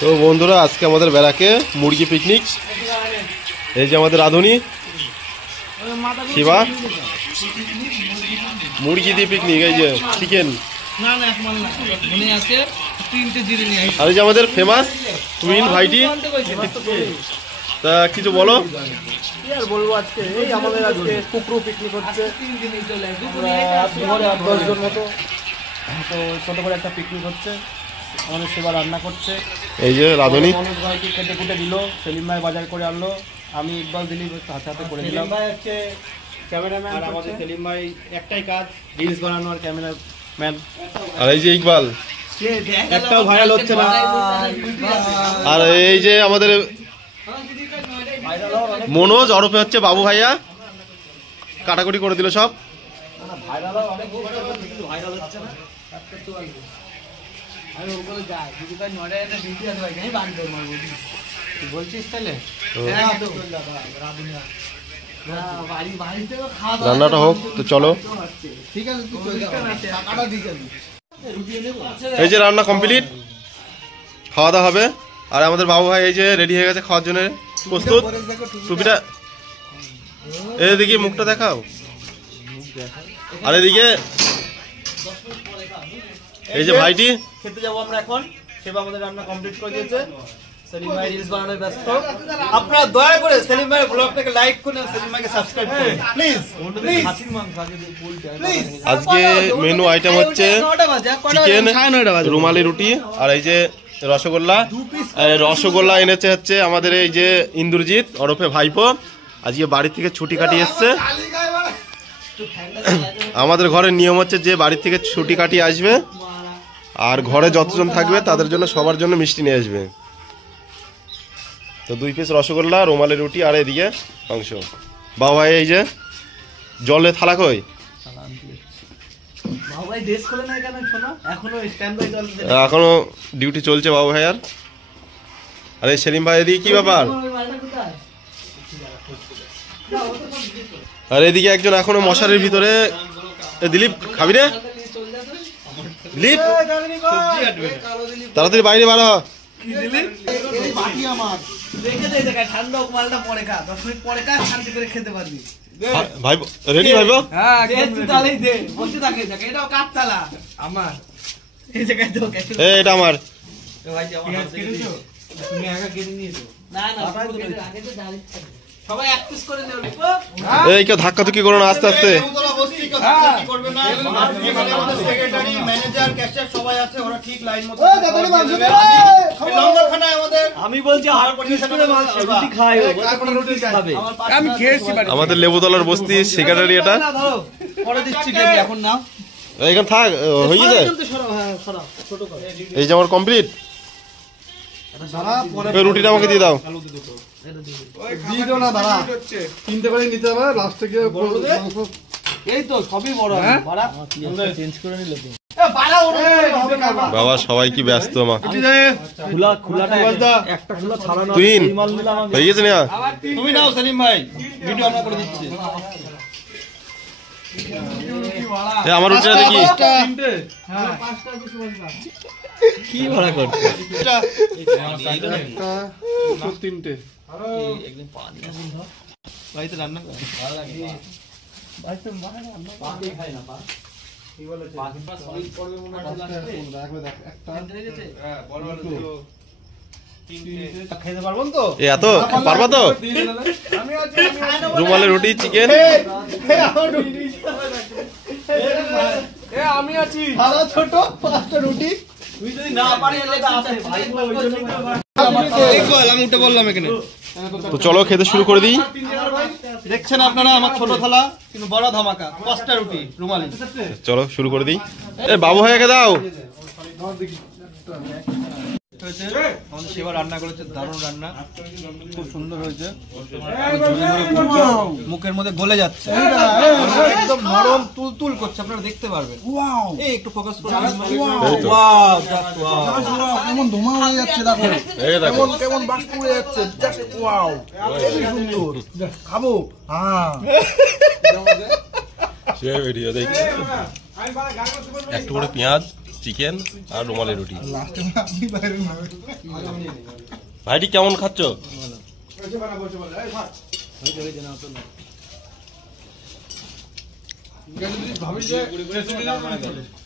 তো বন্ধুরা আজকে আমাদের বেড়াকে মুরগি পিকনিক। এই যে আমাদের রাঁধুনি শিবা, মুরগি দিয়ে পিকনিক। এই যে চিকেন, আর এই যে আমাদের ফেমাস টুইন ভাইটি। তা কিছু বলো। আর বলবো, আজকে এই আমাদের আজকে কুকরু পিকনিক হচ্ছে 10 জন মতো। তো ছোট করে একটা পিকনিক হচ্ছে, আমাদের সেবা রান্না করছে। এই যে রাঁধুনি মনোজ ভাইকে কেটে কুটে দিল, সেলিম ভাই বাজার করে আনলো, আমি ইকবাল দিলীপ হাতে হাতে করে দিলাম। ভাই হচ্ছে ক্যামেরাম্যান, আর আমাদের সেলিম ভাই একটাই কাজ, রিলস বানানো আর ক্যামেরাম্যান। আর এই যে ইকবাল, একটাও ভাইরাল হচ্ছে না। আর এই যে আমাদের মনোজ ওরফে হচ্ছে বাবু ভাইয়া, কাটাকুটি করে দিল সব। রান্নাটা হোক তো চলো। এই যে রান্না কমপ্লিট, খাওয়া দাওয়া হবে। আর আমাদের বাবু ভাই এই যে রেডি হয়ে গেছে খাওয়ার জন্য, প্রস্তুত। টুপিটা এদিকে, মুখটা দেখাও। আর এদিকে এই যে ভাইটি, খেতে যাবো আমরা এখন। সেবা আমাদের রান্না কমপ্লিট করে দিয়েছে, সেলিম ভাই রিলস বানানোর ব্যস্ত। আপনারা দয়া করে সেলিম ভাই ব্লগটাকে লাইক করুন, সেলিম ভাইকে সাবস্ক্রাইব করুন প্লিজ। আজকে মেনু আইটেম হচ্ছে চিকেন, রুমালি রুটি, আর এই যে রসগোল্লা। রসগোল্লা এনেছে হচ্ছে আমাদের এই যে ইন্দ্রজিৎ ওরফে ভাইপো, আজকে বাড়ি থেকে ছুটি কাটিয়ে এসছে। আমাদের ঘরের নিয়ম হচ্ছে যে বাড়ি থেকে ছুটি কাটিয়ে আসবে আর ঘরে যতজন থাকবে তাদের জন্য সবার জন্য মিষ্টি নিয়ে আসবে। তো 2 পিস রসগোল্লা, রুমালি রুটি, আর এদিকে মাংস। বাবা ভাই এই যে জলে থালা কই, এখনো ডিউটি চলছে বাবু ভাই। আর এই সেলিম ভাই এদিকে কি ব্যাপার? আর এদিকে একজন এখনো মশারির ভিতরে। দিলীপ খাবি রে? দিলীপ তাড়াতাড়ি বাইরে বার হ। ভাই রেডি ভাইবো? এটা আমার। এই কেউ ধাক্কা ধুকি করো না, আস্তে আস্তে। আমাদের লেবুতলার বস্তি সেক্রেটারি এটা। এখানে থাক, হয়ে যায়। এই যে আমার কমপ্লিট। রুটিটা আমাকে দিয়ে দাও। বাবা সবাই কি ব্যস্ত, মা তুই হয়ে গেছে না? তুমি নাও সেলিম ভাই, ভিডিও আমরা করে দিচ্ছি। আমার রুটিটা দেখি কি ভাড়া করছে। বাড়িতে রান্না করে খেতে পারবেন তো? এত পারবা তো? রুমালি রুটি, চিকেন। আমি আছি, ছোট 5টা রুটি। তুই যদি না পারিস আমি উঠে বললাম এখানে। তো চলো খেতে শুরু করে দিই। দেখছেন আপনারা আমার ছোট থালা কিন্তু বড় ধামাকা, 5টা রুটি রুমালি। চলো শুরু করে দিই। এ বাবু ভাইকে দাও। আমাদের সেবা রান্না করেছে, দারুণ রান্না, খুব সুন্দর হয়েছে। মুখের মধ্যে গলে যাচ্ছে, একদম নরম তুলতুল করছে, আপনারা দেখতে পারবেন। এই একটু ফোকাস করে, কেমন ধোঁয়া হয়ে যাচ্ছে, দেখো কেমন বাষ্প হয়ে যাচ্ছে, জাস্ট ওয়াও, সুন্দর। খাবো একটু করে পেঁয়াজ, চিকেন আর রুমালি রুটি। ভাইটি কেমন খাচ্ছ?